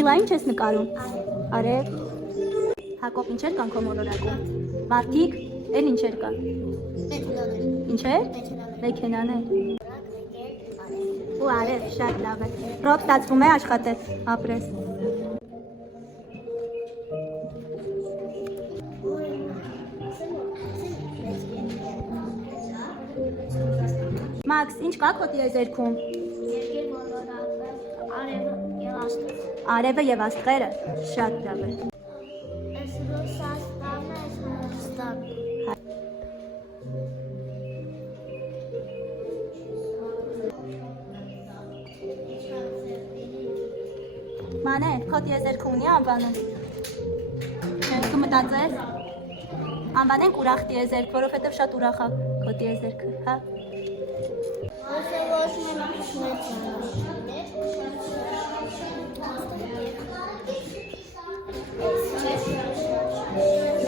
Լյուդմիլա, ինչ ես նկարում։ Արև։ Հակոբ, ինչեր կան քո մոլորակում։ Մարդիկ, էլ ինչեր կան։ Ինչեր։ Մեքենաներ։ Ու արև, շատ լավ է։ Ռոբ ստացվում է աշխատել, ապրես։ Մաքս, ինչ կա քո տիեզերքում։ Արևը եւ աստղերը, շատ լավ է։ Մանե, քո տիեզերքը ունի անվանում։ Դու մտածես։ Անվանենք ուրախ տիեզերք, որովհետև շատ ուրախ է քո տիեզերքը, հա։